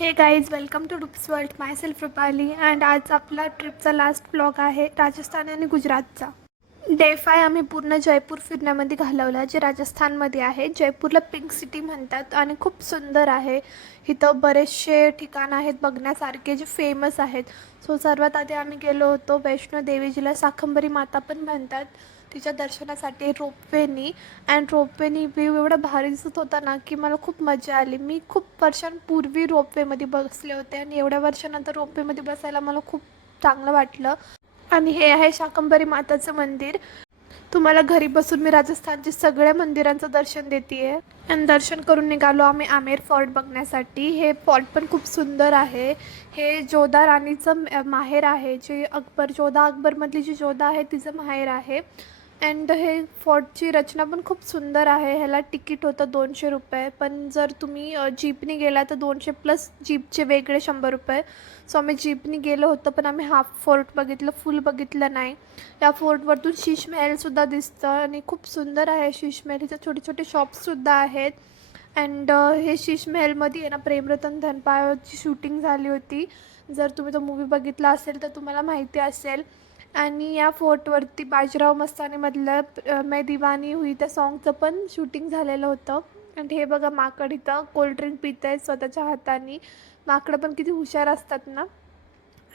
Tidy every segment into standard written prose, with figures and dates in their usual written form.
हे guys welcome to Dups world myself Rupali and आज आपला ट्रिपचा लास्ट ब्लॉग आहे राजस्थान आणि गुजरातचा. डे 5 आम्ही पूर्ण जयपूर फिरण्यामध्ये घालवला, जे राजस्थानमध्ये आहे. जयपूरला पिंक सिटी म्हणतात आणि खूप सुंदर आहे. इथं बरेचसे ठिकाण आहेत बघण्यासारखे जे फेमस आहेत. सो सर्वात आधी आम्ही गेलो होतो वैष्णो देवी, जिला शाकंभरी माता पण म्हणतात, तिच्या दर्शनासाठी रोपवेनी. अँड रोपवेनी व्ह्यू एवढा भारी दिसत होता ना की मला खूप मजा आली. मी खूप वर्षांपूर्वी रोपवेमध्ये बसले होते आणि एवढ्या वर्षानंतर रोपवेमध्ये बसायला मला खूप चांगलं वाटलं. आणि हे आहे शाकंभरी माताचं मंदिर. तुम्हाला घरी बसून मी राजस्थानच्या सगळ्या मंदिरांचं दर्शन देते आहे. आणि दर्शन करून निघालो आम्ही आमेर फोर्ट बघण्यासाठी. हे फोर्ट पण खूप सुंदर आहे. हे जोधा राणीचं माहेर आहे, जे जोधा अकबरमधली जी जोधा आहे तिचं माहेर आहे. अँड हे फोर्टची रचना पण खूप सुंदर आहे. ह्याला तिकीट होतं 200 रुपये, पण जर तुम्ही जीपनी गेला तर 200 प्लस जीपचे वेगळे 100 रुपये. सो आम्ही जीपनी गेलो होतो, पण आम्ही हाफ फोर्ट बघितलं, फुल बघितलं नाही. या फोर्टवरतून शीश महलसुद्धा दिसतं आणि खूप सुंदर आहे शीश महल. इथं छोटे छोटे शॉप्ससुद्धा आहेत. अँड हे शीश महलमध्ये आहे ना प्रेमरतन धनपाळची शूटिंग झाली होती. जर तुम्ही तो मूवी बघितला असेल तर तुम्हाला माहिती असेल. आणि या फोर्टवरती बाजीराव मस्तानीमधलं मैं दिवानी हुई त्या सॉन्गचं पण शूटिंग झालेलं होतं. आणि हे बघा माकड इथं कोल्ड्रिंक पित आहे स्वतःच्या हाताने. माकडं पण किती हुशार असतात ना.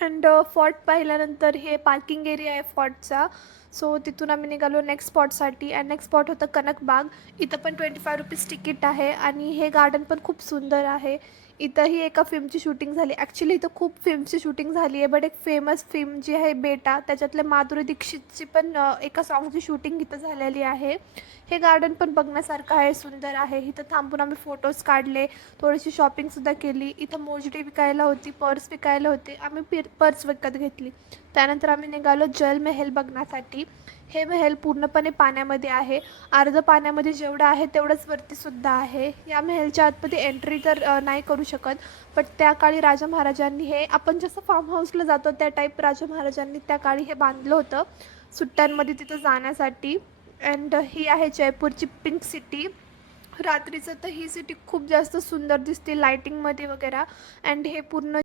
अँड फोर्ट पाहिल्यानंतर हे पार्किंग एरिया आहे फोर्टचा. सो तिथून आम्ही निघालो नेक्स्ट स्पॉटसाठी. अँड नेक्स्ट स्पॉट होतं कनकबाग. इथं पण 25 रुपीज तिकीट आहे आणि हे गार्डन पण खूप सुंदर आहे. इथंही एका फिल्मची शूटिंग झाली. ॲक्च्युली इथं खूप फिल्मची शूटिंग झाली आहे, बट एक फेमस फिल्म जी आहे बेटा, त्याच्यातल्या माधुरी दीक्षितची पण एका सॉन्गची शूटिंग इथं झालेली आहे. हे गार्डन पण बघण्यासारखं आहे, सुंदर आहे. इथं थांबून आम्ही फोटोज काढले, थोडीशी शॉपिंगसुद्धा केली. इथं मोजडी विकायला होती, पर्स विकायला होते. आम्ही पर्स विकत घेतली. त्यानंतर आम्ही निघालो जल महल बघण्यासाठी. हे महल पूर्णपणे पाण्यामध्ये आहे. अर्ध पाण्यामध्ये जेवढं आहे तेवढंच वरतीसुद्धा आहे. या महलच्या आतमध्ये एंट्री तर नाही करू शकत, बट त्या काळी राजा महाराजांनी हे, आपण जसं फार्म हाऊसला जातो त्या टाईप राजा महाराजांनी त्या काळी हे बांधलं होतं सुट्ट्यांमध्ये तिथं जाण्यासाठी. अँड ही आहे जयपूरची पिंक सिटी. रात्रीचं तर ही सिटी खूप जास्त सुंदर दिसते लाईटिंगमध्ये वगैरे. अँड हे पूर्ण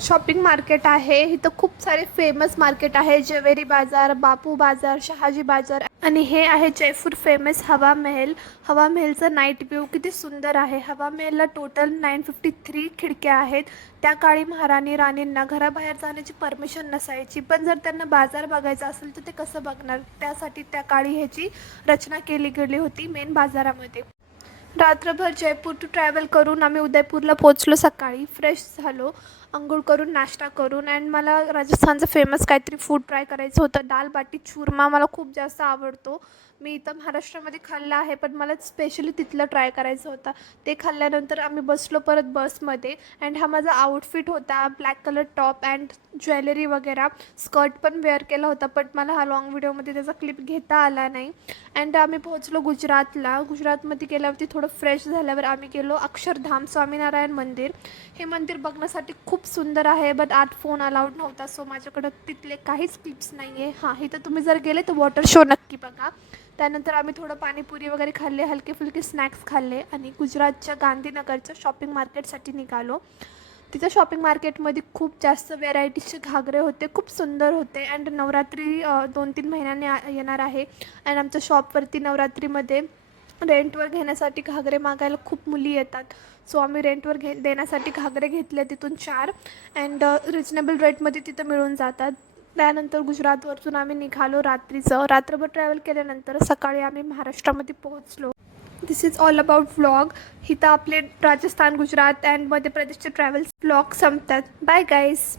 शॉपिंग मार्केट आहे. इथं खूप सारे फेमस मार्केट आहे, जवेरी बाजार, बापू बाजार, शहाजी बाजार. आणि हे आहे जयपूर फेमस हवा महल. हवा महलचा नाईट व्ह्यू किती सुंदर आहे. हवा महलला टोटल 953 खिडक्या आहेत. त्या काळी महाराणी राणींना घराबाहेर जाण्याची परमिशन नसायची, पण जर त्यांना बाजार बघायचा असेल तर ते कसं बघणार, त्यासाठी त्या काळी ह्याची रचना केली गेली होती मेन बाजारामध्ये. रात्रभर जयपूर टू ट्रॅव्हल करून आम्ही उदयपूरला पोचलो. सकाळी फ्रेश झालो, अंघोळ करून नाश्ता करून. अँड मला राजस्थानचं फेमस काहीतरी फूड ट्राय करायचं होतं. दाल बाटी चूरमा मला खूप जास्त आवडतो. मी इथं महाराष्ट्रामध्ये खाल्लं आहे, पण मला स्पेशली तिथलं ट्राय करायचं होतं. ते खाल्ल्यानंतर आम्ही बसलो परत बसमध्ये. अँड हा माझा आउटफिट होता, black colour top and jewellery वगैरे. स्कर्ट पण वेअर केला होता, बट मला हा लॉंग व्हिडिओमध्ये त्याचा क्लिप घेता आला नाही. अँड आम्ही पोहोचलो गुजरातला. गुजरातमध्ये गेल्यावरती थोडं फ्रेश झाल्यावर आम्ही गेलो अक्षरधाम स्वामीनारायण मंदिर. हे मंदिर बघण्यासाठी खूप सुंदर आहे, बट आत फोन अलाउड नव्हता, सो माझ्याकडं तिथले काहीच क्लिप्स नाही आहे. हां, इथं तुम्ही जर गेले तर वॉटर शो नक्की बघा. त्यानंतर आम्ही थोडं पाणीपुरी वगैरे खाल्ले, हलके फुलके स्नॅक्स खाल्ले आणि गुजरातच्या गांधीनगरच्या शॉपिंग मार्केटसाठी निघालो. तिथं शॉपिंग मार्केटमध्ये खूप जास्त व्हेरायटीचे घागरे होते, खूप सुंदर होते. अँड नवरात्री 2-3 महिन्यांनी येणार आहे. अँड आमच्या शॉपवरती नवरात्रीमध्ये रेंटवर घेण्यासाठी घागरे मागायला खूप मुली येतात. सो आम्ही रेंटवर देण्यासाठी घागरे घेतले तिथून 4. अँड रिजनेबल रेटमध्ये तिथं मिळून जातात. त्यानंतर गुजरातवरतून आम्ही निघालो रात्रीचं. रात्रभर ट्रॅव्हल केल्यानंतर सकाळी आम्ही महाराष्ट्रामध्ये पोहोचलो. This is all about vlog. इथं आपले राजस्थान, गुजरात अँड मध्य प्रदेशचे ट्रॅव्हल्स व्लॉग संपतात. Bye guys.